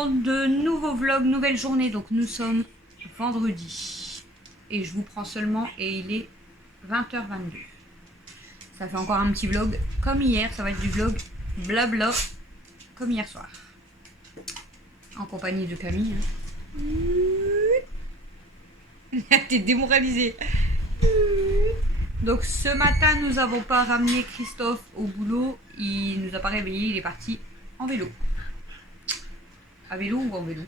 monde de nouveaux vlogs, nouvelle journée. Donc nous sommes vendredi. Et je vous prends seulement et il est 20h22. Ça fait encore un petit vlog comme hier. Ça va être du vlog blabla comme hier soir. En compagnie de Camille. T'es démoralisée. Donc ce matin, nous n'avons pas ramené Christophe au boulot. Il nous a pas réveillé, il est parti en vélo. À vélo ou en vélo?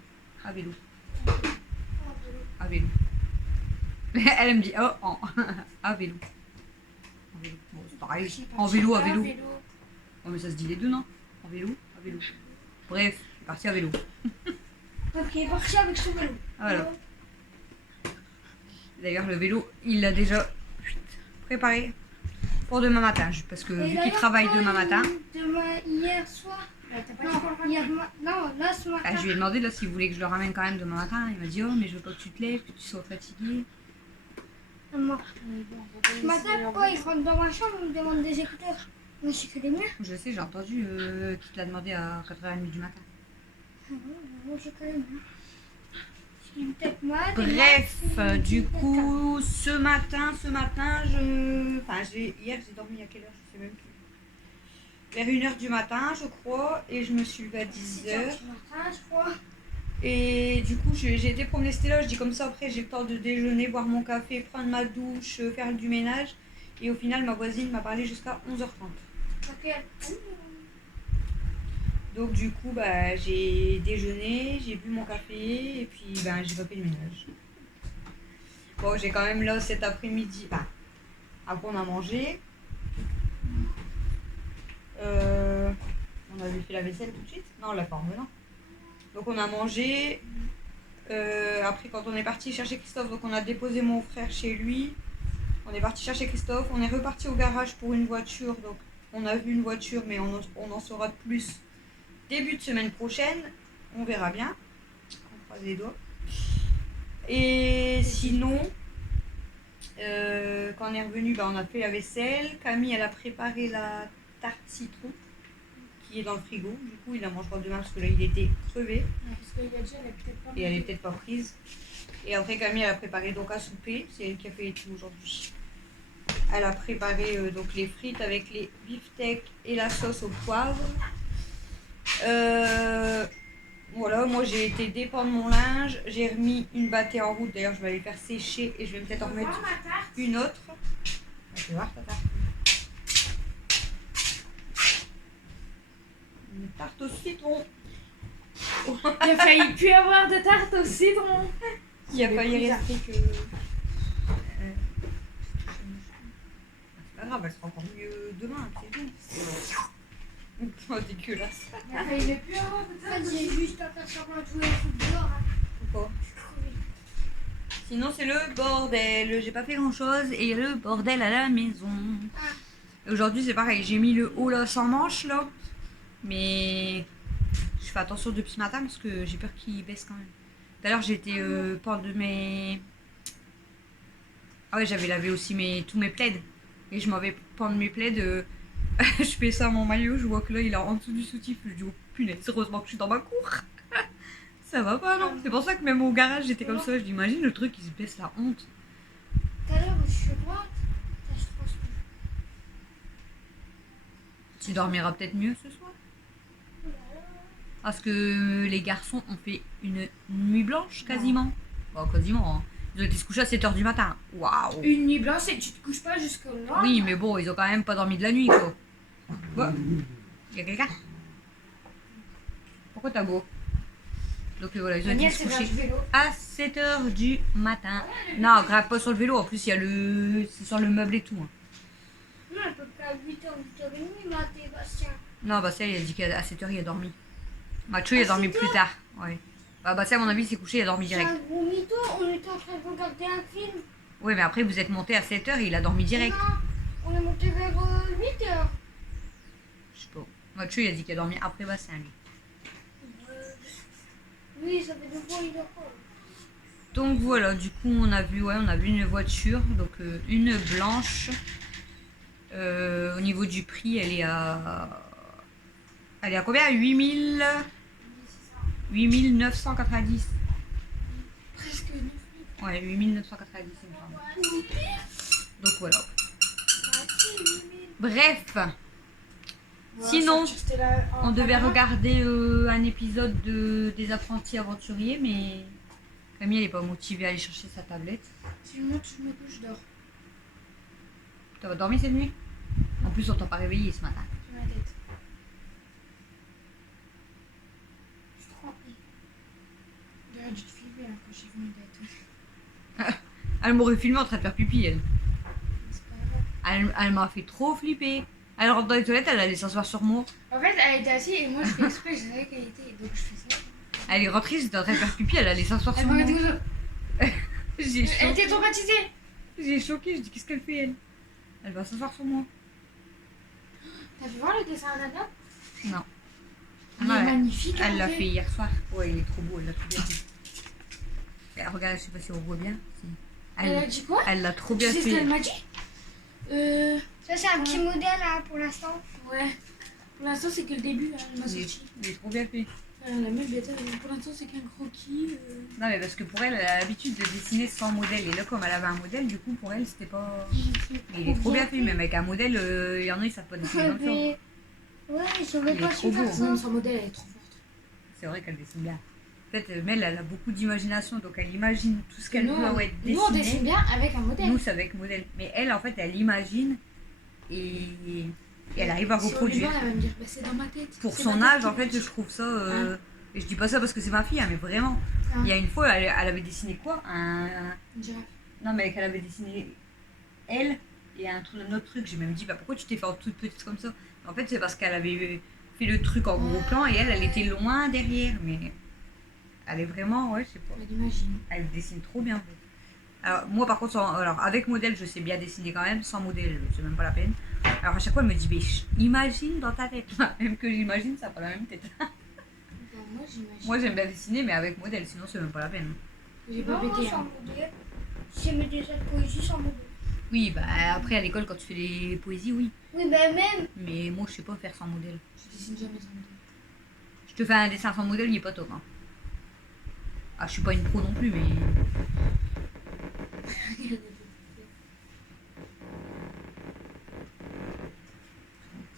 À vélo. À vélo. Elle me dit oh, en. À vélo. En vélo. Bon, c'est pareil. En vélo, à vélo. Oh, mais ça se dit les deux, non? En vélo, à vélo. Bref, il est parti à vélo. Ok, il est parti avec son vélo. Voilà. D'ailleurs, le vélo, il l'a déjà préparé pour demain matin. Parce que vu qu'il travaille demain matin. Demain, hier soir. Non, là ce matin. Je lui ai demandé là s'il voulait que je le ramène quand même demain matin. Il m'a dit oh mais je veux pas que tu te lèves, que tu sois fatigué. Non. Ce matin, pourquoi il rentre dans ma chambre et me demande des écouteurs? Mais c'est que les miens. Je sais, j'ai entendu qu'il te l'a demandé à 4h30 du matin. Moi j'ai que les miens. J'ai une tête malade. Bref, du coup, ce matin, hier j'ai dormi à quelle heure? Je sais même plus. Vers 1h du matin, je crois, et je me suis levée à 10h. Du matin, je crois. Et du coup, j'ai été promener Stella. Je dis comme ça, après j'ai le temps de déjeuner, boire mon café, prendre ma douche, faire du ménage. Et au final, ma voisine m'a parlé jusqu'à 11h30. Ok. Donc du coup, j'ai déjeuné, j'ai bu mon café et puis j'ai pas fait le ménage. Bon, j'ai quand même là cet après-midi. Après on a mangé. On avait fait la vaisselle tout de suite. Non, on l'a pas en venant. Donc on a mangé. Après quand on est parti chercher Christophe, donc on a déposé mon frère chez lui. On est parti chercher Christophe. On est reparti au garage pour une voiture. Donc on a vu une voiture, mais on en saura de plus début de semaine prochaine. On verra bien. On croise les doigts. Et sinon, quand on est revenu, on a fait la vaisselle. Camille, elle a préparé la tarte citron qui est dans le frigo. Du coup, il la mangera demain parce que là, il était crevé. Et elle est peut-être pas prise. Et après, Camille, elle a préparé donc à souper. C'est elle qui a fait les tout aujourd'hui. Elle a préparé donc les frites avec les beefsteaks et la sauce au poivre. Voilà, moi j'ai été dépendre mon linge, j'ai remis une bâtée en route, d'ailleurs je vais aller faire sécher et je vais peut-être en remettre une autre. Tu vas voir ta tarte. Une tarte au citron. Il a failli plus avoir de tarte au citron. Il a failli rester que... C'est pas grave, elle sera encore mieux demain, c'est bon. Oh, dégueulasse. Il a failli plus avoir de En tarte. fait, j'ai juste à faire semblant de jouer au foot dehors. Pourquoi? Sinon c'est le bordel, j'ai pas fait grand chose et le bordel à la maison. Aujourd'hui c'est pareil, j'ai mis le haut là sans manche là, mais je fais attention depuis ce matin parce que j'ai peur qu'il baisse quand même. Tout à l'heure j'étais pendre mes... Ah ouais, j'avais lavé aussi tous mes plaids et je m'avais pendre mes plaids. Je fais ça à mon maillot, je vois que là il est en dessous du soutif, je dis oh punaise, heureusement que je suis dans ma cour. Ça va pas non? C'est pour ça que même au garage j'étais comme ça, je dis imagine le truc il se baisse, la honte. Tout à l'heure, je suis droite. Ça se transmet. Tu dormiras peut-être mieux ce soir. Parce que les garçons ont fait une nuit blanche quasiment. Bon, quasiment. Hein. Ils ont été se coucher à 7h du matin. Waouh. Une nuit blanche et tu te couches pas jusqu'au lendemain. Oui, mais bon, ils ont quand même pas dormi de la nuit quoi. Bon. Y'a quelqu'un? Pourquoi t'as beau? Donc voilà, ils ont été se coucher à 7h du matin. Non, grave pas sur le vélo, en plus il y a le... C'est sur le meuble et tout. Hein. Non, elle peut pas à 8h, 8h30, Mathé, Bastien. Non, Bastien il a dit qu'à 7h il a dormi. Mathieu il a dormi plus tard. Ouais. Bastien à mon avis il s'est couché, il a dormi C'est direct. un gros mytho, on était en train de regarder un film. Oui, mais après vous êtes monté à 7h et il a dormi direct. Non, on est monté vers 8h. Je sais pas. Mathieu il a dit qu'il a dormi après Bastien lui. Oui, ça fait 2 fois, il dort pas. Donc voilà, du coup on a vu une voiture, donc une blanche. Au niveau du prix, elle est à combien? 8000 8990. Presque 9 000. Ouais, 8990, il me semble. Donc voilà. Bref. Sinon, on devait regarder un épisode des apprentis aventuriers, mais Camille elle est pas motivée à aller chercher sa tablette. Si je monte, je me couche, je dors. Tu vas dormir cette nuit? En plus, on t'a pas réveillé ce matin. J'ai ma tête. Je suis trempée. J'aurais dû te filmer alors que j'ai vu ma tête. Elle m'aurait filmé en train de faire pipi, elle. C'est pas grave. Elle m'a fait trop flipper. Elle rentre dans les toilettes, elle allait s'asseoir sur moi. En fait, elle était assise et moi je fais exprès, je savais qu'elle était. Donc je fais ça. Elle est rentrée, j'étais en train de faire pipi, elle allait s'asseoir Elle sur m'a moi. regardé comme ça. J'ai Elle choqué. était traumatisée. J'ai choqué, je dis qu'est-ce qu'elle fait elle? Elle va s'asseoir sur moi. T'as pu voir le dessin d'Anna? Non. Il Ah, est elle- magnifique. Elle en l'a fait hier soir. Ouais, il est trop beau, elle l'a trop bien fait. Et regarde, je sais pas si on voit bien. Si. Elle a dit quoi? Elle l'a trop Tu bien sais ce qu'elle fait. m'a dit? Ça, c'est un petit modèle hein, pour l'instant. Ouais. Pour l'instant, c'est que le début, hein, elle m'a Il est, sorti. il est trop bien fait. La même bête, pour l'instant, c'est qu'un croquis. Non, mais parce que pour elle, elle a l'habitude de dessiner sans modèle. Et là, comme elle avait un modèle, du coup, pour elle, c'était pas. Mais il est trop bien fait, même avec un modèle, il y en a, ils savent pas dessiner comme ça. Mais... Ouais, je savais Il pas est trop su faire beau. ça. Même son modèle, elle est trop forte. C'est vrai qu'elle dessine bien. En fait, Mel, elle a beaucoup d'imagination, donc elle imagine tout ce qu'elle Nous, peut on- être nous, on dessine dessiné. bien avec un modèle. Nous, c'est avec modèle. Mais elle, en fait, elle imagine et elle arrive à Si on lui reproduire. demande, elle va me dire, bah, c'est dans ma tête. Pour C'est son ma tête âge, qui en fait, me dit. je trouve ça. Et je dis pas ça parce que c'est ma fille, hein, mais vraiment. Ah. Il y a une fois, elle avait dessiné quoi? Une girafe. Non, mais qu'elle avait dessiné elle et un autre truc. J'ai même dit, bah, pourquoi tu t'es fait en toute petite comme ça? En fait, c'est parce qu'elle avait fait le truc en gros plan et elle était loin derrière. Mais elle est vraiment, ouais, je sais pas. Elle imagine. Elle dessine trop bien. En fait. Alors, moi, par contre, alors, avec modèle, je sais bien dessiner quand même. Sans modèle, c'est même pas la peine. Alors, à chaque fois, elle me dit, mais imagine dans ta tête. Même que j'imagine, ça n'a pas la même tête. Moi, j'imagine. Moi, j'aime bien dessiner, mais avec modèle, sinon, c'est même pas la peine. J'ai pas Non, pété. sans Hein. modèle. J'ai mes dessins de poésie sans modèle. Oui, bah, après, à l'école, quand tu fais les poésies, oui. Oui, ben même. Mais moi, je sais pas faire sans modèle. Je dessine jamais sans modèle. Je te fais un dessin sans modèle, il est pas top. Hein. Ah, je suis pas une pro non plus, mais.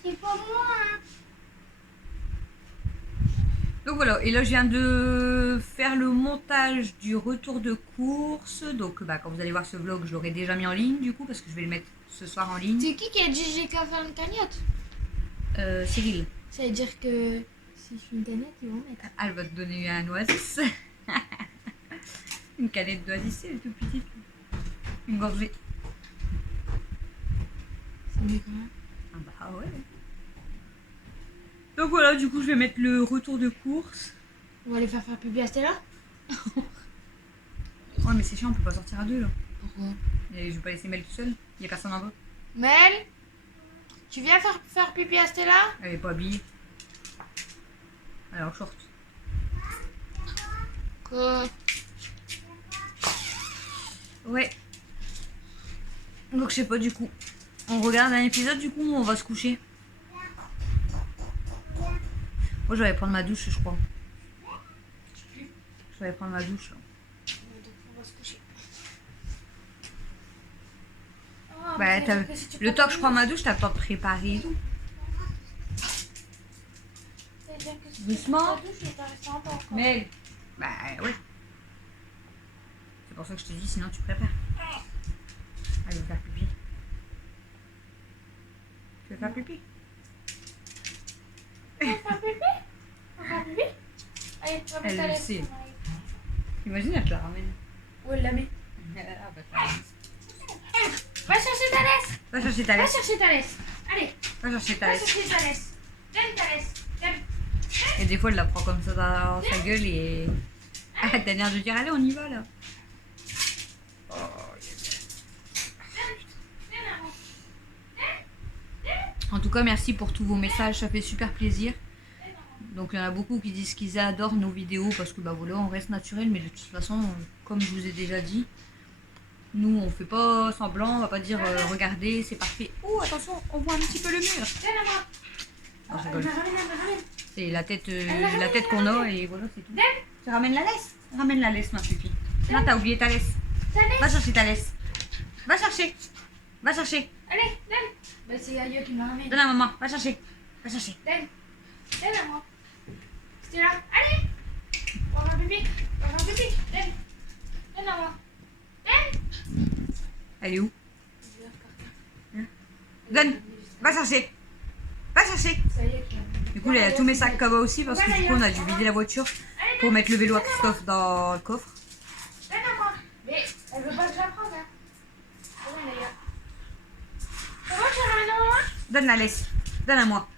C'est pas moi, hein. Donc voilà, et là je viens de faire le montage du retour de course. Donc bah, quand vous allez voir ce vlog, je l'aurai déjà mis en ligne du coup, parce que je vais le mettre ce soir en ligne. C'est qui a dit j'ai qu'à faire une cagnotte? Cyril, Ça veut dire que si je fais une cagnotte, ils vont mettre. elle va te donner un oasis. Une canette d'oasis, elle est toute petite. Une gorgée. C'est mieux quand même. Ah bah ouais. Donc voilà, du coup je vais mettre le retour de course. On va aller faire pipi à Stella? Ouais mais c'est chiant, on peut pas sortir à deux là. Pourquoi? Et je vais pas laisser Mel tout seul, il y a personne en bas. Mel? Tu viens faire pipi à Stella? Elle est pas habillée. Elle est en short. Quoi? Ouais. Donc je sais pas du coup. On regarde un épisode du coup ou on va se coucher. Moi je vais aller prendre ma douche je crois. Je vais aller prendre ma douche là. On va se coucher. Bah, le temps que je prends ma douche, t'as le temps de préparer et tout. Doucement. Mais bah ouais. C'est pour ça que je te dis sinon tu prépares. Allez faire pipi. Tu veux faire pipi? On va faire pipi? Allez, tu vas Elle mettre ta le lèvre. sait. Imagine elle te la ramène. Où elle la met? Ah, bah, ça va. Va chercher ta laisse! Va chercher ta Va laisse. chercher ta laisse! Allez, Va chercher ta va laisse. chercher ta laisse! Donne ta laisse! Donne! Et des fois elle la prend comme ça dans sa gueule et. Ah, t'as l'air de dire allez on y va là. Oh, en tout cas merci pour tous vos messages, ça fait super plaisir. Donc il y en a beaucoup qui disent qu'ils adorent nos vidéos parce que bah voilà on reste naturel, mais de toute façon comme je vous ai déjà dit, nous on fait pas semblant, on va pas dire regardez c'est parfait. Oh attention on voit un petit peu le mur. Donne à moi! Non, je Elle rigole. me ramène, elle me ramène! C'est la tête qu'on a et voilà, c'est tout. Tu ramènes la laisse. Ramène la laisse, ma pupille. Là, t'as oublié ta laisse. Va chercher ta laisse. Va chercher. Va chercher. Allez, donne. Bah, c'est Ayo qui m'a ramené. Donne à maman. Va chercher. Va chercher. Donne. Donne à moi. C'était là. Allez. On va faire pipi. On va faire pipi. Donne. Donne à moi. Donne. Elle est où? Donne. Va chercher. Va chercher. Ça y est. Du coup, il y a tous mes sacs cabas aussi parce que du coup, on a dû vider la voiture pour mettre le vélo à Christophe dans le coffre. Donne à moi. Mais elle veut pas que je la prenne. Hein. Donne d'ailleurs. C'est bon, tu ramènes à maman? Donne la laisse. Donne à moi.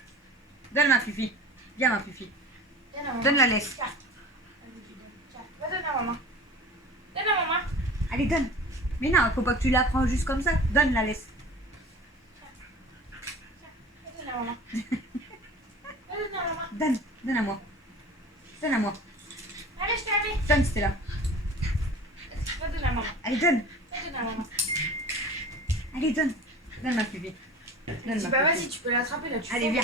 Donne ma pupille. Viens, ma pupille. Donne à maman. Donne la laisse. Tiens. Tiens. Va donner à maman. Donne à maman. Allez, donne. Mais non, faut pas que tu la prends juste comme ça. Donne la laisse. Donne à maman. Donne à maman. Donne. Donne à moi. Donne à moi. Allez, je t'ai amené. Donne, c'était là. Va donner à maman. Allez, donne. Va donner à maman. Allez, donne. Donne ma pupille. Donne C'est ma pas pupille. vas-y, tu peux l'attraper là. Allez, viens.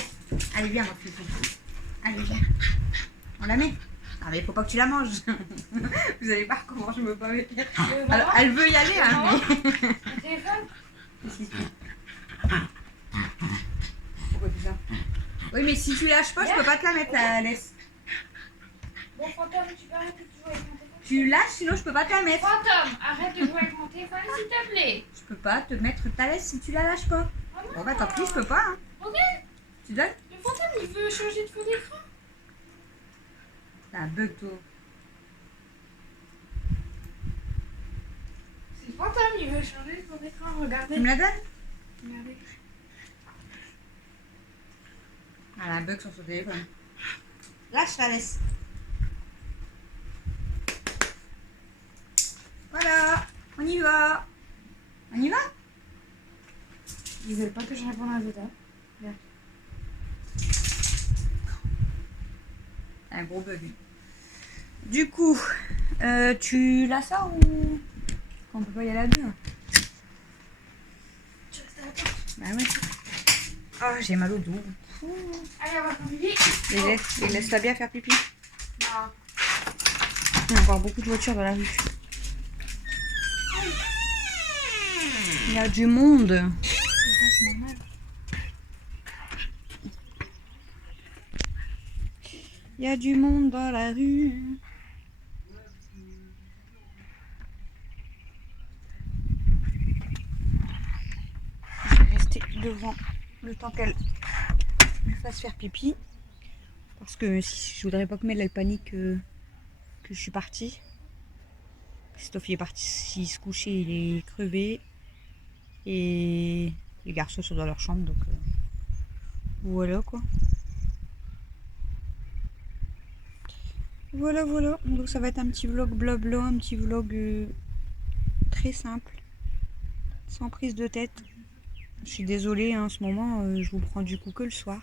Allez, viens, ma pupille. Allez, viens. On la met. Ah, mais faut pas que tu la manges. Vous allez voir comment je me bats avec elle. Elle veut y aller, hein. Un téléphone? Pourquoi tu ça? Oui, mais si tu lâches pas, je peux pas te la mettre, la laisse. Bon, fantôme, tu peux arrêter de jouer avec mon téléphone? Tu lâches, sinon je peux pas te la mettre. Fantôme, arrête de jouer avec mon téléphone, s'il te plaît. Je peux pas te mettre ta laisse si tu la lâches pas. Ah non. Bon, bah tant pis, je peux pas. Hein. Ok. Tu donnes? Le fantôme, il veut changer de fond d'écran. T'as un bug, toi. C'est le fantôme, il veut changer de fond d'écran. Regardez. Tu me la donnes? Regardez. Elle a un bug sur son téléphone. Lâche la laisse. Voilà, on y va. On y va? Ils veulent pas que je réponde à Zeta. Un gros bug. Du coup, tu la sors ou on peut pas y aller à deux? Hein. Tu restes à la porte. Bah ouais. Oh, j'ai mal au dos. Allez, on va faire pipi. Et laisse-la bien faire pipi. Non. Il y a encore beaucoup de voitures dans la rue. Il y a du monde. C'est normal. Il y a du monde dans la rue. Je vais rester devant le temps qu'elle me fasse faire pipi. Parce que je voudrais pas que Mel elle panique que je suis partie. Christophe il est parti se coucher, il est crevé. Et les garçons sont dans leur chambre, donc voilà quoi. Voilà, voilà. Donc ça va être un petit vlog blabla, un petit vlog très simple, sans prise de tête. Je suis désolée, hein, en ce moment, je vous prends du coup que le soir.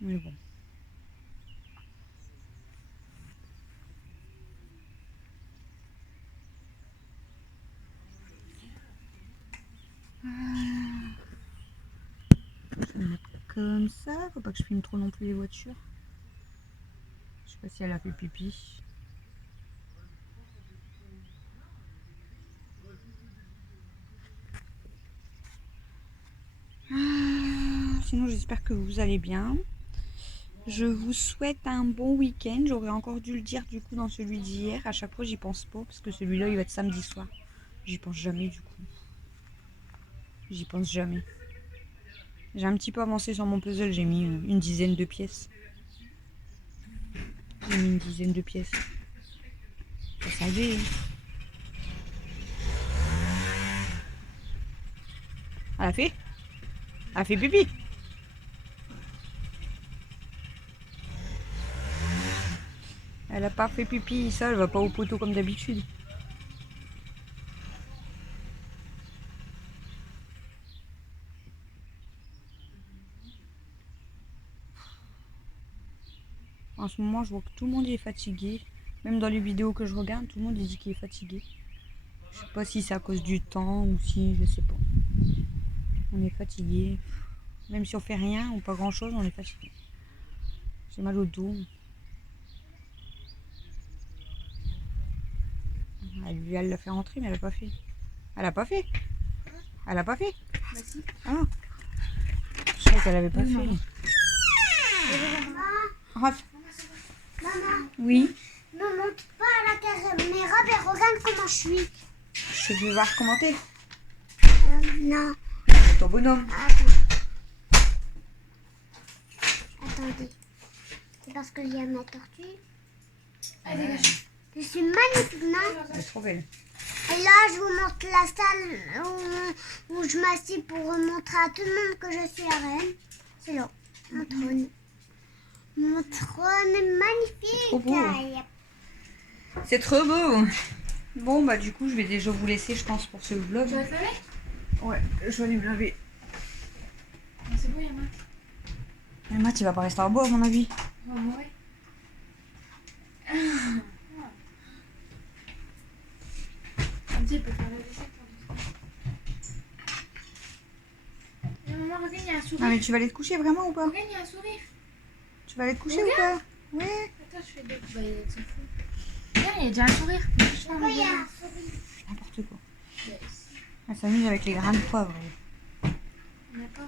Mais bon. Je vais le mettre comme ça. Faut pas que je filme trop non plus les voitures. Je sais pas si elle a fait pipi. Sinon j'espère que vous allez bien. Je vous souhaite un bon week-end. J'aurais encore dû le dire du coup dans celui d'hier. À chaque fois j'y pense pas parce que celui-là il va être samedi soir. J'y pense jamais du coup. J'y pense jamais. J'ai un petit peu avancé sur mon puzzle. J'ai mis une dizaine de pièces. J'ai mis une dizaine de pièces. Ça y est. Elle a fait? Elle a fait pipi? Elle a pas fait pipi, ça, elle va pas au poteau comme d'habitude. En ce moment, je vois que tout le monde est fatigué. Même dans les vidéos que je regarde, tout le monde dit qu'il est fatigué. Je sais pas si c'est à cause du temps ou si, je sais pas. On est fatigué. Même si on fait rien ou pas grand chose, on est fatigué. J'ai mal au dos. Elle l'a fait rentrer, mais elle l'a pas fait. Elle a pas fait. Elle a pas fait. Bah si. Ah. Je crois qu'elle avait pas Oui, fait. maman. Raph. Maman, Oui. ne monte pas à la caméra et regarde comment je suis. Je vais voir commenter. Non. Ton bonhomme. Attendez. C'est parce que j'ai ma tortue. Allez, dégage. Je suis magnifique, non? Elle est trop belle. Et là, je vous montre la salle où je m'assieds pour montrer à tout le monde que je suis la reine. C'est là, mon trône. Mon trône est magnifique. trop beau. C'est trop beau. Bon, bah du coup, je vais déjà vous laisser, je pense, pour ce vlog. Tu vas te laver? Ouais, je vais aller me laver. Non, c'est beau, Yama. Mais Matt, il va pas rester en bois, à mon avis. On va mourir. Comme ça, il peut faire la vaisselle. Maman, regarde, il y a un Ah, sourire. mais tu vas aller te coucher vraiment ou pas? Regarde, il y a un sourire. Tu vas aller te coucher ou pas? Ouais. Attends, je fais deux. Bah, il s'en fout. Regarde, il y a déjà un sourire. Pourquoi il y a un sourire? N'importe quoi. Elle s'amuse avec les grains de poivre. Il n'y a pas.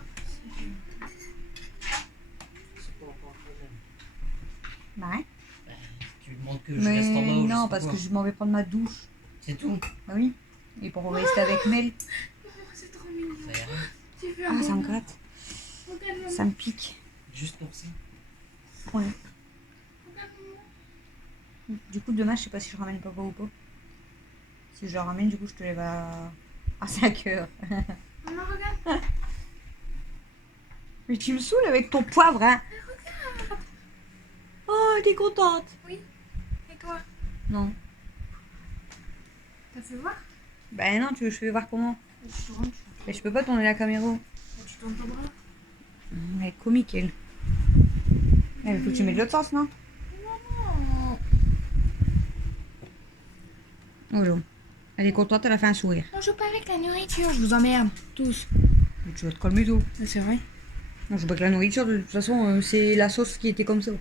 Bah ouais. Tu demandes que je Mais reste en bas ou je non, sais parce pas que quoi. je m'en vais prendre ma douche. C'est tout. Bah oui. Et pour rester avec Mel. Oh, c'est trop mignon. Ça ira. Tu fais Ah, un ça me beau. gratte. Regarde, maman. Ça me pique. Juste pour ça. Ouais. Regarde, maman. Du coup, demain, je sais pas si je ramène papa ou pas. Si je le ramène, du coup, je te lève à 5 heures. Maman, regarde. Mais tu me saoules avec ton poivre, hein. Regarde. Oh, t'es contente. Oui. Et toi? Non. T'as fait voir? Bah non, tu veux que je vais voir comment. Tu tournes, Mais je peux pas tourner la caméra. tu tournes ton bras. Elle est comique, elle. Elle faut que tu mets de l'autre sens, non? Maman. Oh, Jo. Elle est contente, elle a fait un sourire. On joue pas avec la nourriture, je vous emmerde, tous. Mais tu vas te calmer, tout. C'est vrai? Non, je joue pas avec la nourriture, de toute façon, c'est la sauce qui était comme ça.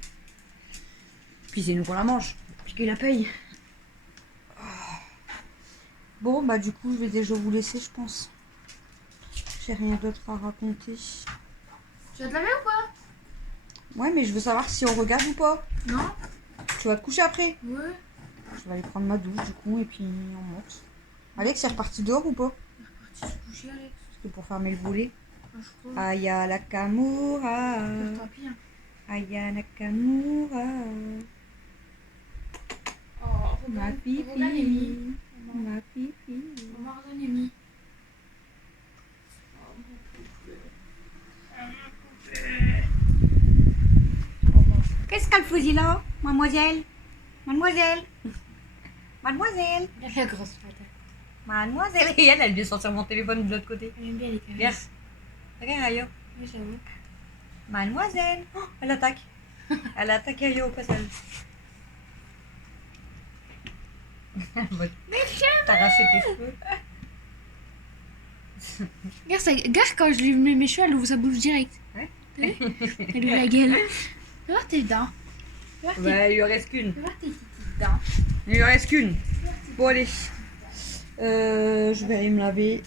Puis c'est nous qu'on la mange. Puis qu'il la paye. Bon, bah du coup, je vais déjà vous laisser, je pense. J'ai rien d'autre à raconter. Tu vas te laver ou pas? Ouais, mais je veux savoir si on regarde ou pas. Non? Tu vas te coucher après? Ouais. Je vais aller prendre ma douche, du coup, et puis on monte. Alex, c'est reparti dehors ou pas? Tu te coucher, Alex? Parce que pour fermer le volet. Ah, je crois. Aya Nakamura. Tant pis. Hein. Aya Nakamura. Oh, Ma pipi. Rogan est mis. Ma pipi. Maman, Rogan est mis. Qu'est-ce qu'elle faisait là, mademoiselle? Mademoiselle? Mademoiselle? La grosse patate. Mademoiselle? Et elle vient sortir mon téléphone de l'autre côté. Elle aime bien les caresses. Yes. Regarde Ayo. Oui, j'avoue. Mademoiselle. Oh, elle attaque. Elle attaque Ayo au passage. T'as arraché tes cheveux. Regarde quand je lui mets mes cheveux, elle ouvre sa bouche direct. Ouais. Elle ouvre la gueule. Fais voir tes dents. Fais voir tes- Ouais, il lui en reste qu'une. fais voir tes petites dents. Il lui en reste qu'une. Bon, allez. Je vais aller me laver.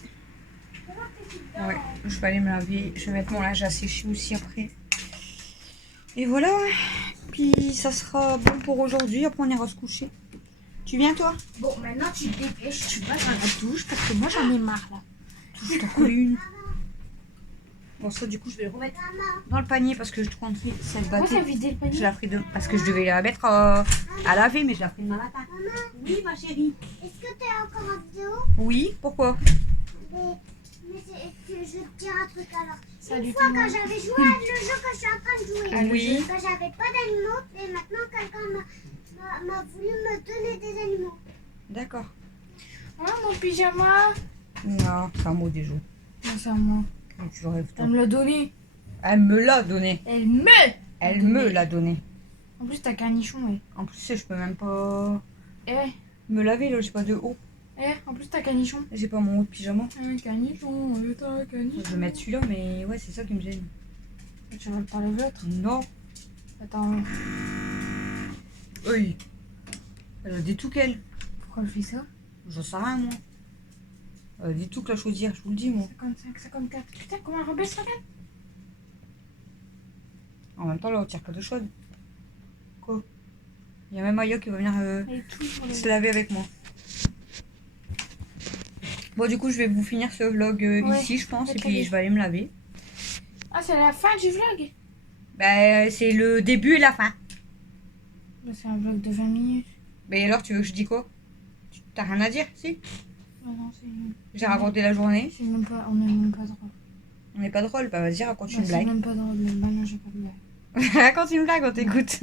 Fais voir tes petites dents. Ouais, je vais aller me laver. Je vais mettre mon linge à sécher aussi après. Et voilà. Puis ça sera bon pour aujourd'hui. Après, on ira se coucher. Tu viens, toi? Bon, maintenant tu te dépêches, tu vas dans la douche parce que moi j'en ai marre là. Je t'en colle une. Bon, ça, du coup, je vais le remettre dans le panier parce que je compte cette Pourquoi ça bâtée. vider le Je panier? la ferai demain. Parce que je devais la mettre à laver, mais je la ferai demain matin. Oui, ma chérie. Est-ce que tu es encore en vidéo? Oui, pourquoi? Mais je vais te dire un truc alors. Salut Une tout fois le quand monde. j'avais joué à le jeu que je suis en train de jouer, Oui. quand j'avais pas d'animaux, et maintenant quelqu'un m'a voulu me donner des animaux. D'accord. Ah, mon pyjama. Non, c'est un mot déjà. Non, c'est à moi. Tu le rêves, toi. Elle me l'a donné. Elle me l'a donné. Elle me. Elle me l'a donné. En plus, t'as qu'un nichon, ouais. En plus, je peux même pas Eh, me laver, là. J'ai pas de haut. en plus, t'as qu'un nichon. J'ai pas mon haut de pyjama. Qu'un nichon, t'as qu'un Je vais mettre celui-là, mais ouais, c'est ça qui me gêne. Tu veux pas le l'autre? Non. Attends, Oui. Elle a des tout qu'elle. pourquoi je fais ça? J'en sais rien, moi. Elle a des tout que la chaudière, je vous le dis, moi. 55, 54. Putain, comment elle rebaisse, regarde. En même temps, là, on tire pas d'eau chaude. Quoi? Il y a même Aya qui va venir Elle est tout sur le... se laver avec moi. Bon, du coup, je vais vous finir ce vlog Ouais, ici, je pense, et très puis bien. je vais aller me laver. Ah, c'est la fin du vlog. Bah, c'est le début et la fin. Bah, c'est un vlog de 20 minutes. Mais alors, tu veux que je dise quoi? T'as rien à dire, si? Non, non, c'est... J'ai raconté la journée. C'est même pas... On est même pas drôle. On n'est pas drôle, bah vas-y, raconte Bah, une c'est blague. même pas drôle. Bah non, j'ai pas de blague. Raconte une blague, on t'écoute.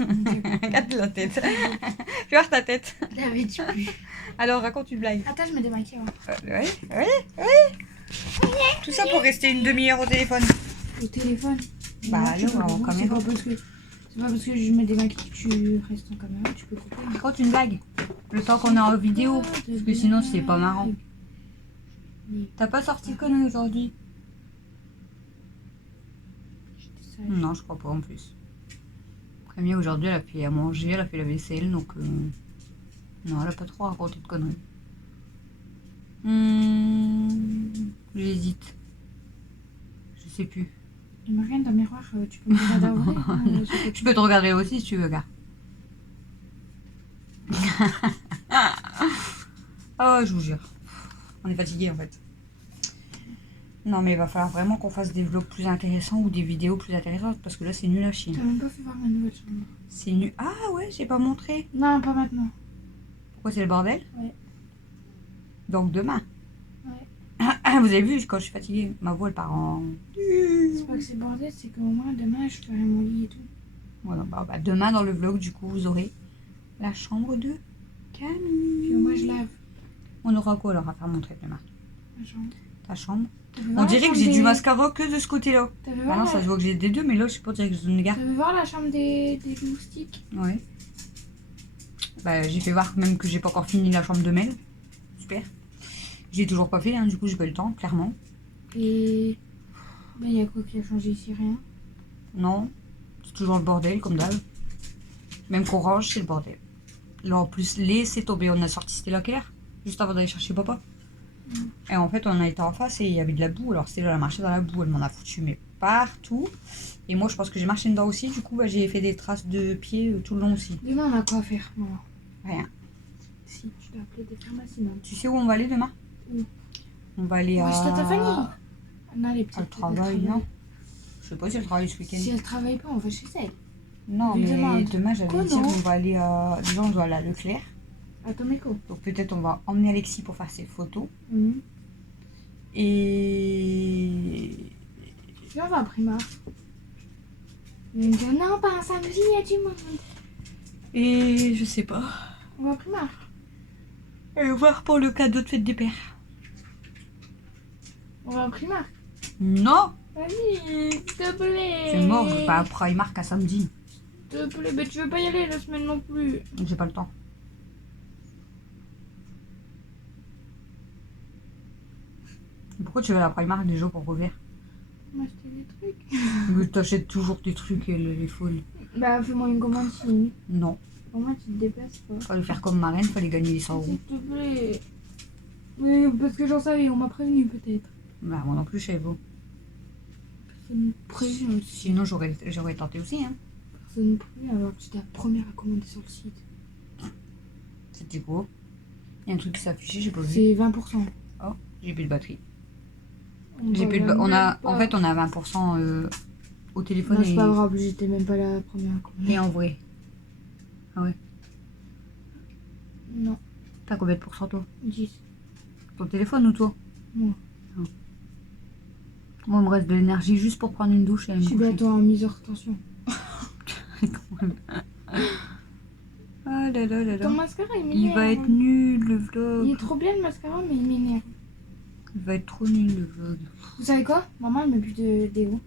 Regarde la tête. Fais voir ta tête. Je l'avais dit plus. Alors, raconte une blague. Attends, je me démaquille. Oui, oui. Tout ça pour rester une demi-heure au téléphone. Au téléphone. Bah, tu non, peux en couper. caméra. C'est pas parce que je me démaquille que tu restes en caméra. Tu peux couper. Raconte une blague. Le temps qu'on est en vidéo. Parce que sinon, c'est pas marrant. T'as pas sorti de conneries aujourd'hui? Non, je crois pas en plus. Camille, aujourd'hui, elle a fait à manger, elle a fait la vaisselle, donc... Non, elle a pas trop raconté de conneries. J'hésite. Je sais plus. Il me regarde dans le miroir, tu peux me regarder en vrai. Je peux te regarder aussi si tu veux, gars. Oh, je vous jure. On est fatigué en fait. Non, mais il va falloir vraiment qu'on fasse des vlogs plus intéressants ou des vidéos plus intéressantes parce que là, c'est nul à chier. T'as même pas fait voir ma nouvelle chambre. C'est nul. Ah ouais, j'ai pas montré. Non, pas maintenant. Pourquoi c'est le bordel? Ouais. Donc demain. Ouais. Vous avez vu, quand je suis fatiguée, ma voix elle part en... C'est pas que c'est bordel, c'est qu'au moins demain je ferai mon lit et tout. Voilà, bah, demain dans le vlog, du coup, vous aurez la chambre de Camille. Puis au moins je lave On aura quoi alors à faire montrer demain? ma chambre. Ta chambre? T'as vu On voir la dirait que chambre j'ai des- du mascara que de ce côté-là. T'as vu Ah voir, non, la... ça se voit que j'ai des deux, mais là, je sais pas dire que je une garde. T'as vu voir la chambre des moustiques? Ouais. Bah, j'ai fait voir même que j'ai pas encore fini la chambre de Mel. Super. J'ai toujours pas fait, hein, du coup, j'ai pas eu le temps, clairement. Et... Ben y a quoi qui a changé ici? Rien. Non. C'est toujours le bordel, comme d'hab. Même qu'on range, c'est le bordel. Là, en plus, laissez tomber. On a sorti, c'était là quelle heure? Juste avant d'aller chercher papa. Et en fait, on a été en face et il y avait de la boue. Alors, elle a marché dans la boue. Elle m'en a foutu, mais partout. Et moi, je pense que j'ai marché dedans aussi. Du coup, bah, j'ai fait des traces de pieds tout le long aussi. Demain on a quoi à faire? Maman. Rien. Si, tu dois appeler des pharmacies, maman. Tu sais où on va aller demain? Où? On va aller On va à... acheter à ta famille. Non, les petites. Elle travaille, non? Je sais pas si elle travaille ce week-end. Si elle travaille pas, on va chez elle. Non, Lui mais demande. demain, j'avais Quoi, dit non qu'on va aller à... Déjà, on doit aller à Leclerc. À Tomeco. Donc peut-être on va emmener Alexis pour faire ses photos. Mhm. Et... Puis on va à Primark. Il me dit non, pas un samedi, il y a du monde. Et je sais pas. On va à Primark. Et voir pour le cadeau de fête des pères. On va à Primark. Non, Vas-y, s'il te plaît. c'est mort, je vais pas à Primark à samedi. S'il te plaît, mais tu veux pas y aller la semaine non plus. J'ai pas le temps. Pourquoi tu vas à Primark déjà pour revenir? M'acheter des trucs. Mais t'achètes toujours des trucs, elle est folle. Bah, fais-moi une commande si. Non, Au moins, tu te déplaces pas. fallait faire comme Marraine, fallait gagner les 100 €. S'il te plaît. Mais parce que j'en savais, on m'a prévenu peut-être. Bah moi non plus, je savais pas. Personne prévenu aussi. Sinon j'aurais tenté aussi, hein. Personne prévenu alors que j'étais la première à commander sur le site. C'était quoi? Il y a un truc qui s'affichait, j'ai pas vu. C'est 20%. J'ai plus de batterie. On J'ai va plus de même on a pas. en fait on a 20% au téléphone Non, c'est et, pas grave, j'étais même pas la première à commander. et en vrai. Non, T'as combien de pourcents toi? 10. Ton téléphone ou toi? Moi. Ah. Moi il me reste de l'énergie juste pour prendre une douche et aller Je me suis coucher. bientôt en mise hors tension. Ah là là là Ton là. mascara, il Il va m'énerve. être nul le Il vlog. est trop bien le mascara, mais il m'énerve. Il va être trop nul le vlog. Vous savez quoi? Maman, elle met plus de déo.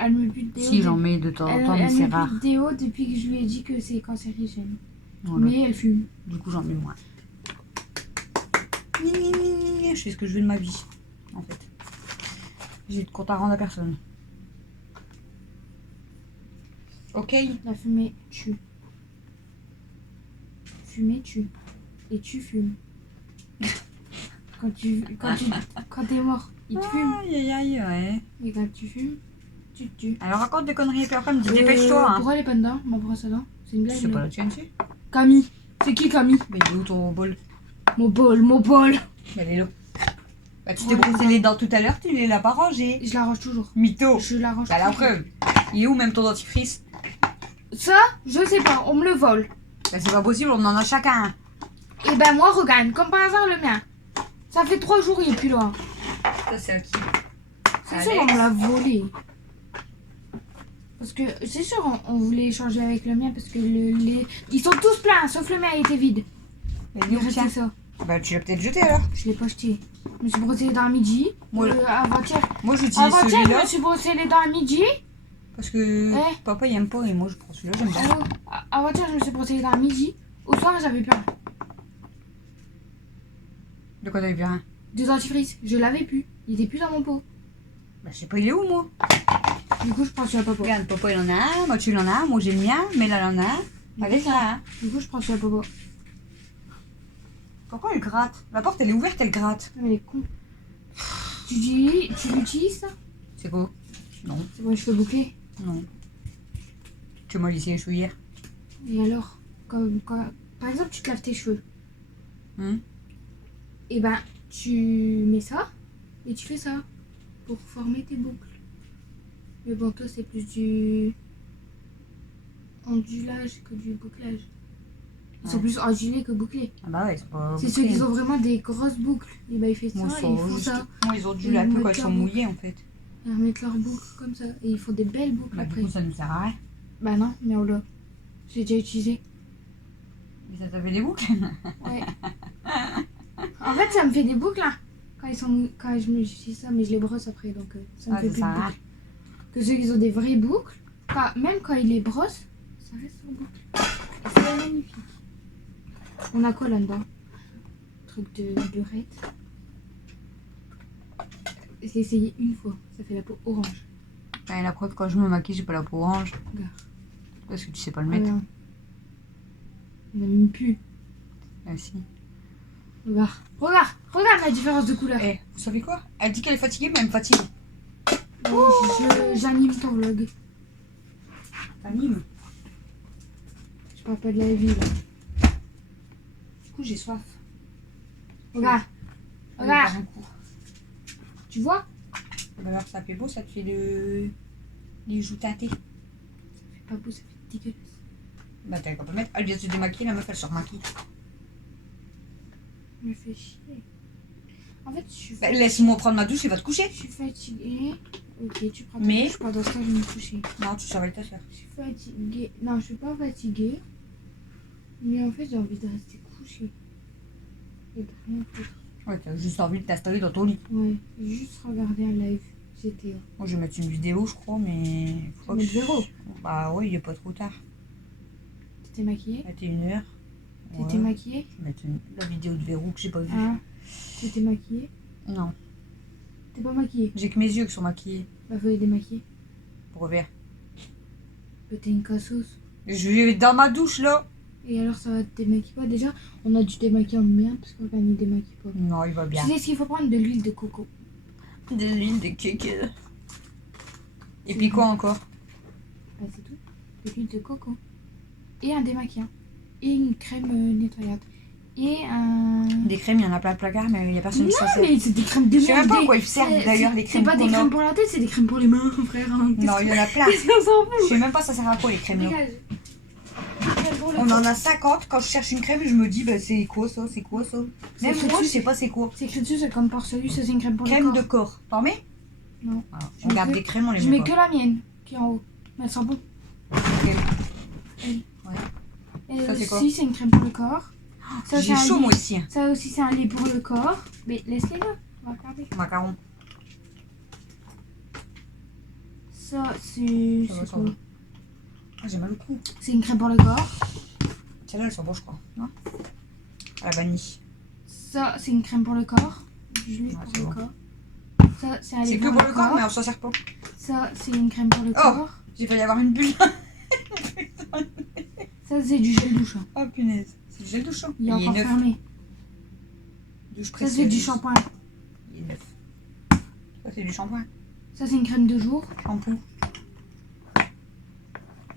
Elle met plus de déo. Si j'en mets de temps en Elle, temps, mais elle c'est met rare. plus de déo depuis que je lui ai dit que c'est cancérigène. Voilà. Mais elle fume. Du coup j'en mets moins. Je fais ce que je veux de ma vie, en fait. J'ai de compte à rendre à personne. Ok. La fumée tue. Fumer tue. Et tu fumes. Quand t'es mort, il te fume. Aïe, aïe, aïe, ouais. Et quand tu fumes, tu te tues. Alors raconte des conneries et puis après me dis dépêche-toi. Hein. Pourquoi elle est pas dedans, ma brosse à dents? C'est une blague. C'est pas là. la tienne, tu Camille. C'est qui Camille? Mais il est où ton bol? Mon bol. Elle est là. Bah, tu t'es brossé les dents tout à l'heure, tu les l'as pas rangées. Je la range toujours. Mytho. Je la range Bah, la toujours. preuve. Il est où même ton dentifrice? Ça, je sais pas, on me le vole. Bah, c'est pas possible, on en a chacun un. Et ben moi, regarde, comme par hasard le mien. Ça fait 3 jours, il est plus là. Ça, c'est à qui? C'est sûr, on me l'a volé. Parce que c'est sûr, on voulait échanger avec le mien parce que ils sont tous pleins, sauf le mien, il était vide. Mais Il nous, tiens. restait ça. Bah, tu l'as peut-être jeté alors. Je l'ai pas jeté. Je me suis brossé les dents à midi. Moi, Avant-hier, moi j'utilise je celui-là me suis brossé les dents à midi. parce que Ouais. papa il aime pas et moi je prends celui-là, j'aime bien. Allô, avant-hier, je me suis brossé les dents à midi. Au soir, j'avais plus rien. De quoi t'avais plus rien? De dentifrice, je l'avais plus. Il était plus dans mon pot. Bah, je sais pas, il est où moi? Du coup, je prends sur la popo. Regarde, papa il en a un, moi tu en as un, moi j'ai le mien, mais là il en a un. Avec là, hein. Du coup, je prends sur la popo. Pourquoi elle gratte? La porte elle est ouverte, elle gratte. Ah, mais elle est con. Tu l'utilises ça? C'est quoi? Non, C'est pour les cheveux bouclés. non. Tu m'as laissé les cheveux hier. Et alors, par exemple, tu te laves tes cheveux. Hum. Et ben, tu mets ça et tu fais ça pour former tes boucles. Mais bon, toi, c'est plus du ondulage que du bouclage. Ils sont Ouais. plus ondulés que bouclés. Ah bah ouais, c'est pas. C'est ceux qui ont vraiment des grosses boucles. Et ben, ils font ça, Moi, et ils font ça. Moi, ils ont dû Ils la peu mettent quand elles sont leur boucle. mouillées en fait. Ils remettent leurs boucles comme ça. Et ils font des belles boucles Bah, du après. coup, ça nous sert à rien. Bah non, mais on l'a. J'ai déjà utilisé. Mais ça t'avait des boucles? Ouais. En fait, ça me fait des boucles là. Quand je me suis ça, mais je les brosse après, donc ça me Ah, fait ça plus sert de à rien. boucles. Que ceux qui ont des vraies boucles, même quand ils les brossent, ça reste en boucle. Et c'est magnifique. On a quoi là-dedans? Truc de lurette. Je l'ai essayé une fois, ça fait la peau orange. Ouais, la preuve, quand je me maquille, j'ai pas la peau orange. Regarde. Parce que tu sais pas le mettre. Regarde. On a même plus. Ah, si. Regarde la différence de couleur. Eh, vous savez quoi? Elle dit qu'elle est fatiguée, mais elle me fatigue. J'anime ton vlog. T'animes? Je parle pas de la vie là. Du coup, j'ai soif. Regarde. Allez, boire Regarde. un coup. Tu vois? Bah alors, ça fait beau, ça te fait les joues teintées. Ça fait pas beau, ça fait dégueulasse. Bah, t'as qu'à pas mettre. Elle vient de se démaquiller, la meuf, elle se remaquille. Je me fais chier. En fait, je suis Bah, laisse-moi prendre ma douche et va te coucher. Je suis fatiguée. Ok, tu prends ta Mais- douche. Pendant ce temps, je vais me coucher. Non, tu surveilles ta soeur. Je suis fatiguée. Non, je suis pas fatiguée. Mais en fait, j'ai envie de rester couchée. Et de rien foutre. Ouais, t'as juste envie de t'installer dans ton lit. Ouais, juste regarder un live GTA. Moi, je vais mettre une vidéo, je crois, mais. Tu mets zéro. Bah, ouais, il est pas trop tard. T'étais maquillée? 21h. T'étais maquillée? Je vais mettre la vidéo de verrou que j'ai pas vue. Hein? T'étais maquillée? Non, T'es pas maquillée? j'ai que mes yeux qui sont maquillés. Bah, faut les démaquiller. Pour revers. Bah, t'es une cassos. Je vais dans ma douche là. Et alors, ça va te démaquiller pas? Déjà, on a dû démaquiller en merde parce qu'on ne démaquille pas. Non, il va bien. Tu sais ce qu'il faut prendre? De l'huile de coco. De l'huile de coco. Et C'est puis quoi bon. encore? Bah, c'est tout. De l'huile de coco. Et un démaquillant. Et une crème nettoyante. Et un... Des crèmes, il y en a plein de placards, mais il y a personne qui s'en Non, sert. mais c'est des crèmes de Je sais même pas à merde. quoi ils servent C'est- d'ailleurs, c'est- les crèmes C'est pas des qu'on a. crèmes pour la tête, c'est des crèmes pour les mains, frère. Non, il y en a plein. Qu'est-ce qu'on s'en Je fout? sais même pas ça sert à quoi les crèmes là. Dégage. Crème pour le On corps. en a 50. Quand je cherche une crème, je me dis, bah, c'est quoi ça? C'est quoi ça? C'est Même écrit moi, je dessus. sais pas c'est quoi. C'est écrit dessus, c'est comme porcelaine, ça c'est une crème pour le Crème corps. de corps. T'en mets? Non. Voilà. Je On mets garde que- des crèmes, on les Je met mets pas. que la mienne, qui est en haut. Mais elle sent bon. Et Ça, c'est quoi? aussi, c'est une crème pour le corps. Ça, c'est J'ai un chaud lait. moi ici. Ça aussi, c'est un lait pour le corps. Mais laisse-les là, on va regarder. Macaron. Ça, c'est Ça va, c'est ça quoi? va. Ah, j'ai mal au cou. C'est une crème pour le corps. Celle-là, elles sont bonnes, je crois. Non? À la vanille. Ça, c'est une crème pour le corps. Du lait Ouais, pour c'est le bon. corps. Ça, c'est un lait C'est que pour le corps, mais on s'en sert pas. Ça, c'est une crème pour le Oh. corps. J'ai failli avoir une bulle. Ça, c'est du gel douche. Hein. Oh punaise. C'est du gel douche. Hein. Il est encore neuf. fermé. Douche Ça, précieuse. c'est du shampoing. Il est neuf. Ça, c'est du shampoing. Ça, c'est une crème de jour. Shampoo.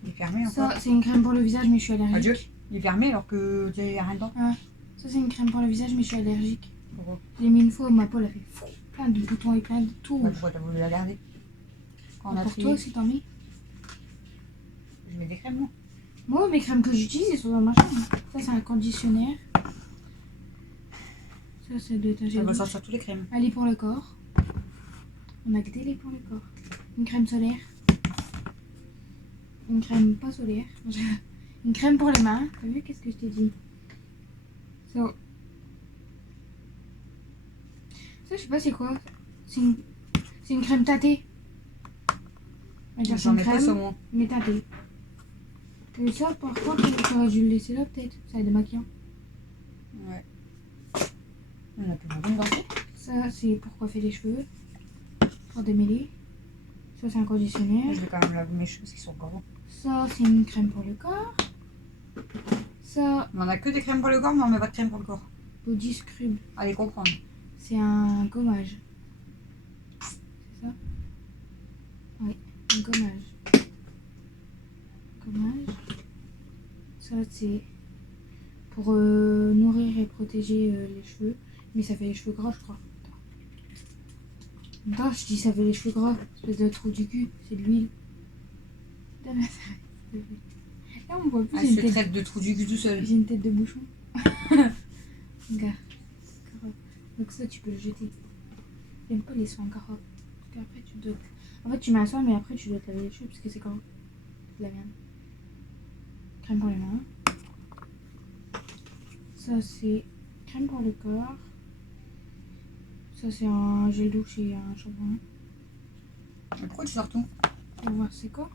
Il est fermé encore. Ça, c'est une crème pour le visage, mais je suis allergique. Adieu. Il est fermé alors que tu n'as rien dedans. Ça, c'est une crème pour le visage, mais je suis allergique. Pourquoi Je l'ai mis une fois, ma peau, elle a fait plein de boutons et plein de tout. Ouais, pourquoi t'as voulu la garder? Quand on a Pour trié, toi aussi, t'en mets. je mets des crèmes, moi. Moi, mes crèmes que j'utilise, elles sont dans ma chambre. Ça, c'est un conditionnaire. Ça, c'est de ta Ça gel va douche. sortir tous les crèmes. Un lait pour le corps. On a que des laits pour le corps. Une crème solaire. Une crème pas solaire. Une crème pour les mains. T'as vu qu'est-ce que je t'ai dit? Ça, je sais pas c'est quoi. C'est une crème tâtée. On va dire c'est J'en une ai pas crème, sur moi. mais tâtée. Et ça, par contre, j'aurais dû le laisser là peut-être. Ça a démaquillant. Ouais. On a plus beaucoup de dentier. Ça, c'est pour coiffer les cheveux. Pour démêler. Ça, c'est un conditionnaire. Je vais quand même laver mes cheveux parce qu'ils sont gros. Ça, c'est une crème pour le corps. Ça, On a que des crèmes pour le corps, mais on met pas de crème pour le corps. body scrub. Allez comprendre. C'est un gommage. C'est ça? Oui, un gommage. Gommage. Ça, c'est pour nourrir et protéger les cheveux. Mais ça fait les cheveux gras, je crois. Attends, je dis ça fait les cheveux gras. Espèce de trou du cul. C'est de l'huile. Putain, mais ça- Là, on voit plus. Ah, J'ai une c'est tête- traite de trou du cul tout seul. j'ai une tête de bouchon. Regarde. Carotte. Donc ça, tu peux le jeter. J'aime pas les soins carottes. Parce qu'après, tu dois... En fait, tu mets un soin, mais après, tu dois te laver les cheveux parce que c'est carotte. C'est de la viande. Crème pour les mains. Ça, c'est crème pour le corps. Ça, c'est un gel douche et un shampoing. Mais pourquoi tu sors tout? On va voir c'est quoi.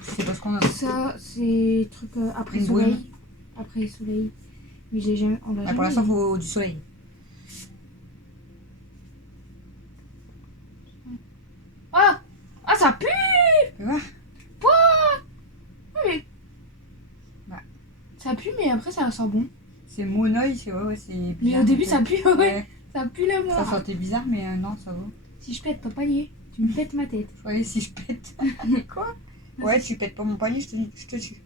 C'est parce qu'on a. Ça, c'est truc après Une soleil. brume. Après soleil. Mais j'ai jamais... On l'a Ah, jamais pour l'instant, eu. il faut du soleil. Ah! Ah, ça pue! Tu vois? Oui. Bah. Ça pue, mais après, ça sent bon. C'est mon oeil, c'est ouais, c'est Mais bizarre. au début, ça pue, ouais. Ouais. Ça pue la Ça mort. sentait bizarre, mais non, ça va. Si je pète ton panier, tu me pètes ma tête. Ouais, si je pète. Quoi? Ouais, tu pètes pas mon panier, je te tue.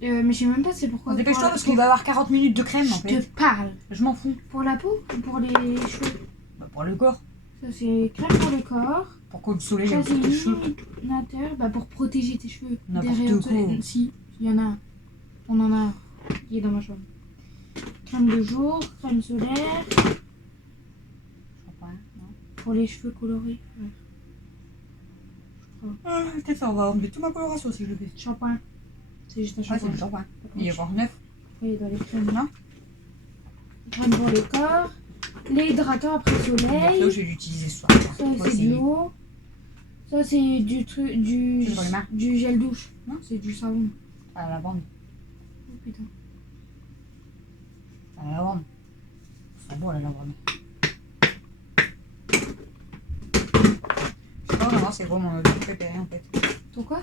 Mais je sais même pas c'est pourquoi. Dépêche-toi parce qu'il va y avoir 40 minutes de crème en Je te fait. parle. Je m'en fous. Pour la peau ou pour les cheveux? Bah, pour le corps. Ça, c'est crème pour le corps. Pourquoi du soleil Ça, avec c'est tes cheveux? illuminateur bah, pour protéger tes cheveux. N'importe Derrière le quoi. soleil. Si, il y en a un. On en a un. Il est dans ma chambre. Crème de jour, crème solaire. Je comprends pas, non. Pour les cheveux colorés. Ouais. Ah, peut-être ça, on va enlever toute ma coloration si je le fais. Shampoing. C'est juste un Ouais, c'est shampoing. le shampoing. Il est encore neuf. Oui, dans les crèmes. Non? Crème pour le corps. L'hydratant après Là, soleil. je vais l'utiliser ce soir. Ça, Moi, c'est de l'eau. Ça, c'est du truc. C'est pour les mains. Du gel douche. Non. C'est du savon. À la lavande. Oh putain. À la lavande. C'est bon la lavande. Je sais pas vraiment c'est quoi mon odeur préférée en fait. Ton quoi?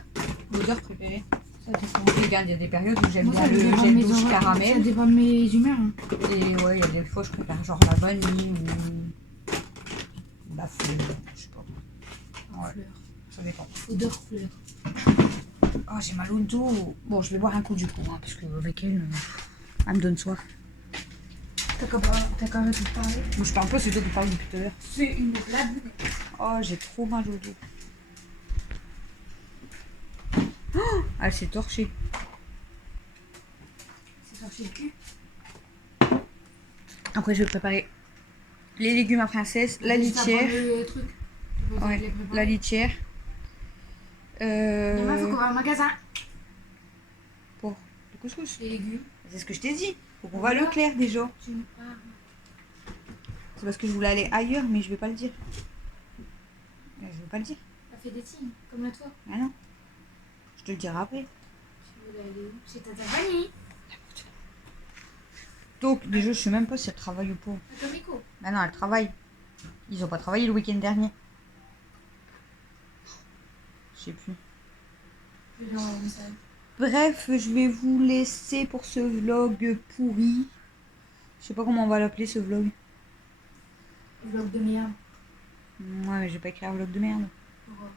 L'odeur préférée. Ça dépend. Regarde, il y a des périodes où j'aime Moi, bien ça le dépend de gel mes douche oreilles. Ça caramel. dépend de mes humeurs. Hein. Et ouais, il y a des fois je préfère genre la vanille ou la fleur. Je sais pas. Ouais, Fleur. ça dépend. Odeur fleur. Oh, j'ai mal au dos. Bon, je vais boire un coup du coup, hein, parce que avec elle, elle me donne soif. T'as quand même tout parler. Moi, je parle pas, c'est toi qui parles depuis tout à l'heure. C'est une blague. Oh, j'ai trop mal au dos. Oh, elle s'est torchée. C'est sorti le cul. Après, je vais préparer les légumes à princesse, la litière. Le truc. Ouais, la litière. Demain, faut qu'on va au magasin. Pour le couscous. Les légumes. C'est ce que je t'ai dit. Faut qu'on va à Leclerc déjà. Tu me parles. C'est parce que je voulais aller ailleurs, mais je vais pas le dire. Je vais pas le dire. T'as fait des signes, comme la toi. Ah non. Je te le dirai après. Tu voulais aller où? Chez Tata Fanny. Donc, déjà, je sais même pas si elle travaille ou pas. À Tomiko. Ah non, elle travaille. Ils ont pas travaillé le week-end dernier. Je sais plus. Je vais lui envoyer un message. Bref, je vais vous laisser pour ce vlog pourri. Je sais pas comment on va l'appeler ce vlog. Vlog de merde. Ouais, mais je vais pas écrire vlog de merde. Pourquoi?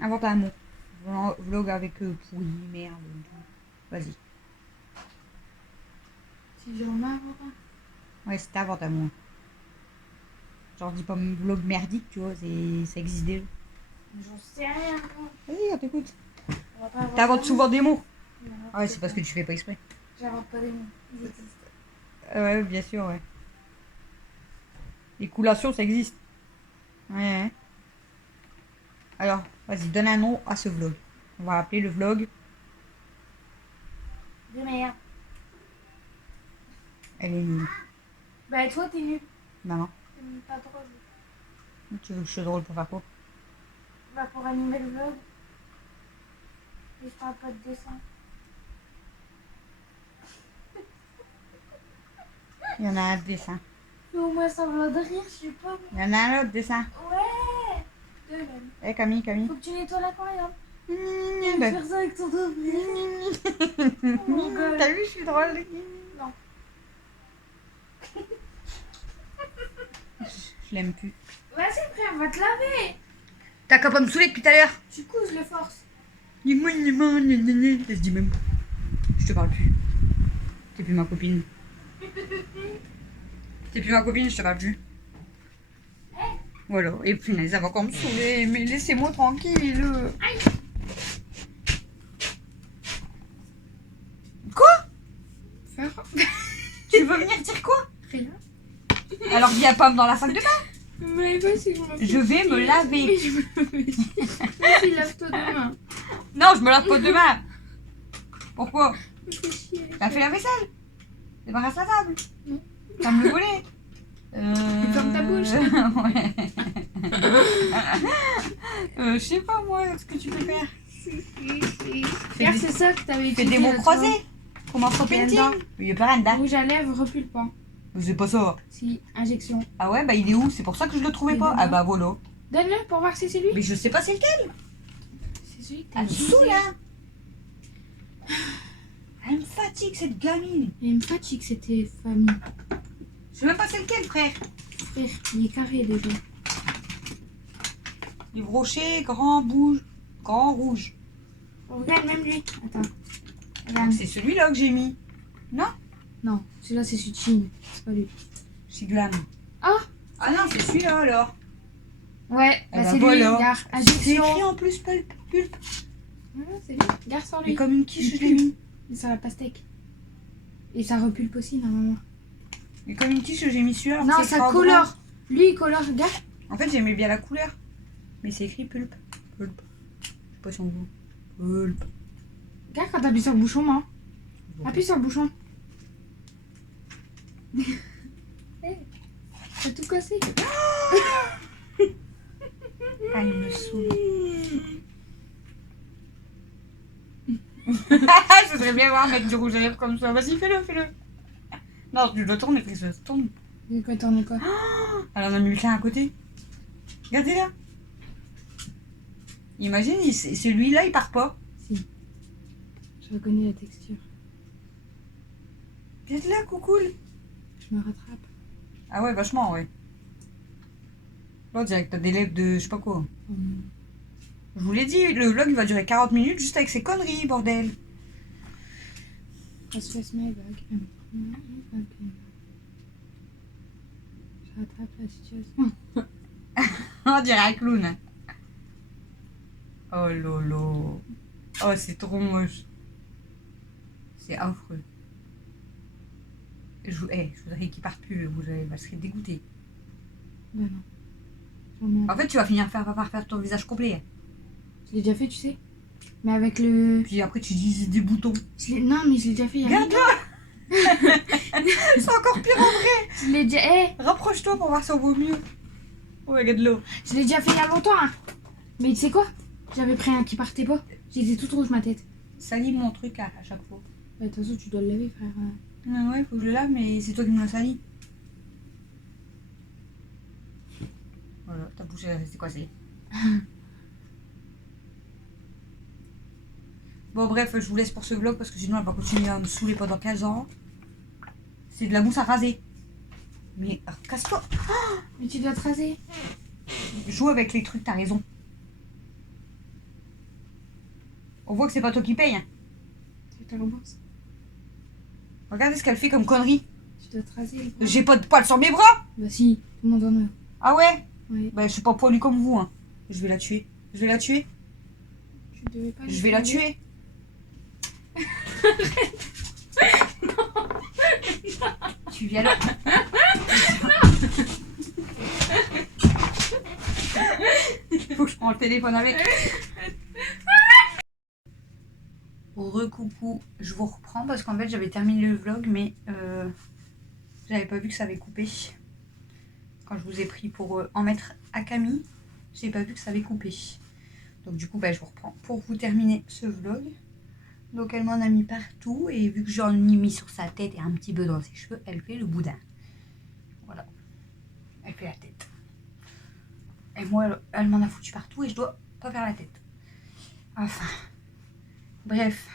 Invente un mot. Vlog avec pourri, merde. Vas-y. Si je remets avant pas. Ouais, c'était invente un mot. Genre, dis pas vlog merdique, tu vois, ça existe déjà. J'en sais rien. Non. Vas-y, on t'écoute. On va pas avoir T'inventes ça. souvent des mots. Non, Ah ouais, c'est parce que tu fais pas exprès. J'invente pas des mots. Ils existent. Ouais, bien sûr, ouais. L'écoulation, ça existe. Ouais. Alors, vas-y, donne un nom à ce vlog. On va appeler le vlog. De merde. Elle est nulle. Bah toi t'es nul. Maman, T'es pas drôle. tu veux que je sois drôle pour faire quoi? Bah pour animer le vlog. Et je parle pas de dessin. Il y en a un dessin. Mais au moins ça va de rire, je sais pas. Il y en a un autre dessin. Ouais. Deux même. Eh, Camille, Camille. Faut que tu nettoies l'aquarium. Tu Mmh, vas faire ça avec ton dos. mon God. T'as vu, je suis drôle. Non. Je l'aime plus. Vas-y frère, va te laver. T'as qu'à pas me saouler depuis tout à l'heure. Du coup je le force. Elle se dit même. Je te parle plus. T'es plus ma copine. T'es plus ma copine, je te parle plus. Voilà, et puis ça va encore me saouler, mais laissez-moi tranquille. Quoi? Faire Tu veux venir dire quoi? rien. Alors viens pas dans la salle de bain. Ne me lave pas si je me fais Je vais me chier. laver. Mais je me fais chier. Vas-y, lave-toi demain. Non, je me lave pas demain. Pourquoi? Je me fais chier. T'as fait la vaisselle? Débarrasse la table. Non. Ferme le volet. Ferme ta bouche. Ouais. Je sais pas moi ce que tu peux faire. Regarde, c'est ça que t'avais Fais utilisé. des mots l'autre fois. croisés. Comment faut Rien painting? dedans. Il y a pas rien dedans. Rouge à lèvres, repulpant. C'est pas ça. Si, injection. Ah ouais, bah il est où? C'est pour ça que je le trouvais Il est pas. dedans. Ah bah voilà. Donne-le pour voir si c'est lui. Mais je sais pas c'est lequel. C'est celui que t'as Elle me utilisé. saoule là. Elle me fatigue cette gamine. Il y a une fatigue, c'était famille. Je sais même pas c'est lequel frère. Frère, il est carré déjà. Livre rocher, grand bouge, grand rouge. Oh, regarde, même lui. Attends. Regarde. C'est celui-là que j'ai mis. Non, celui-là c'est celui de Chine. C'est pas lui. C'est glam. Ah. Ah non, c'est celui-là alors. Ouais, Eh bah ben c'est lui. voilà. Regarde, C'est écrit injection. en plus pulpe. Voilà, c'est lui. Regarde sans Mais lui. comme une quiche, je l'ai mis. Et ça la pastèque. Et ça repulpe aussi normalement. Mais comme une quiche, j'ai mis celui-là. alors Non, que c'est ça écrit en colore. Lui il colore, regarde. grand. En fait, j'aimais bien la couleur. Mais c'est écrit pulpe. Pulpe. Je sais pas si on voit. Pulpe. Regarde quand t'appuies sur le bouchon, moi. Appuie sur le bouchon. T'as tout cassé. Ah, il me saoule. Je voudrais bien voir mettre du rouge à lèvres comme ça. Vas-y, fais-le, fais-le. Non, tu dois tourner, que ça se tourne. Et quoi, t'en es quoi? Alors, on a mis le tien à côté. Regardez là. Imagine, celui-là, il part pas. Si. Je reconnais la texture. Viens là, coucoule. Je me rattrape. Ah ouais, vachement, ouais. L'autre, dirait que t'as des lèvres de je sais pas quoi. Oh non. Je vous l'ai dit, le vlog, il va durer 40 minutes juste avec ces conneries, bordel. Just face my back. Je rattrape la situation. On dirait un clown. Oh lolo. Oh, c'est trop moche. C'est affreux. Je voudrais qu'il parte plus, le rouge à lèvres. Je serais dégoûtée. Bah non. J'en ai un. En fait, tu vas finir par faire ton visage complet. Je l'ai déjà fait, tu sais. Mais avec le. Puis après, tu dis des boutons. Non, mais je l'ai déjà fait il y a longtemps. Regarde-toi. C'est encore pire en vrai. Je l'ai déjà. Rapproche-toi pour voir si on vaut mieux. Oh, regarde l'eau. Je l'ai déjà fait il y a longtemps. Hein. Mais tu sais quoi? J'avais pris un qui partait pas. J'étais toute rouge ma tête. Salis mon truc à chaque fois. Bah, de toute façon, tu dois le laver, frère. Ah ouais, faut que je le lave, mais c'est toi qui me l'as sali. Voilà, ta bouche elle est restée coincée. Bon bref, je vous laisse pour ce vlog parce que sinon elle va continuer à me saouler pendant 15 ans. C'est de la mousse à raser. Mais casse-toi. Mais tu dois te raser. Joue avec les trucs, t'as raison. On voit que c'est pas toi qui paye. Hein. Tu te rembourses. Regardez ce qu'elle fait comme connerie. Tu dois te raser. les bras. J'ai pas de poils sur mes bras. Bah si, tout le monde en a. Ah ouais? Oui. Bah je suis pas poilu comme vous. Hein. Je vais la tuer. Je vais la tuer. Tu devais pas. Je vais la tuer. Tu viens là. Faut que je prends le téléphone avec. Recoucou, je vous reprends parce qu'en fait j'avais terminé le vlog mais j'avais pas vu que ça avait coupé. Quand je vous ai pris pour en mettre à Camille, j'ai pas vu que ça avait coupé. Donc du coup bah, je vous reprends pour vous terminer ce vlog. Donc elle m'en a mis partout et vu que j'en ai mis sur sa tête et un petit peu dans ses cheveux, elle fait le boudin. Voilà. Elle fait la tête. Et moi, elle m'en a foutu partout et je dois pas faire la tête. Enfin. Bref.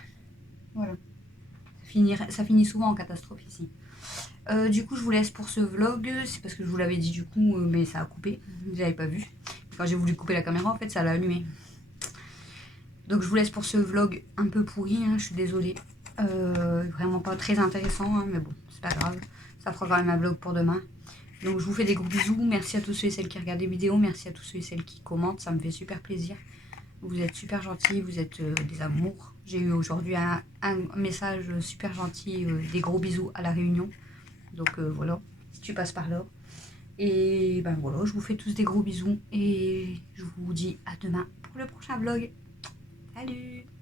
Voilà. Ça finit souvent en catastrophe ici. Du coup, je vous laisse pour ce vlog. C'est parce que je vous l'avais dit du coup, mais ça a coupé. J'avais pas vu. Quand j'ai voulu couper la caméra, en fait, ça l'a allumé. Donc je vous laisse pour ce vlog un peu pourri, hein, je suis désolée. Vraiment pas très intéressant, hein, mais bon, c'est pas grave. Ça fera quand même un vlog pour demain. Donc je vous fais des gros bisous. Merci à tous ceux et celles qui regardent les vidéos. Merci à tous ceux et celles qui commentent. Ça me fait super plaisir. Vous êtes super gentils, vous êtes des amours. J'ai eu aujourd'hui un message super gentil, des gros bisous à la Réunion. Donc voilà, si tu passes par là. Et ben voilà, je vous fais tous des gros bisous. Et je vous dis à demain pour le prochain vlog. Salut!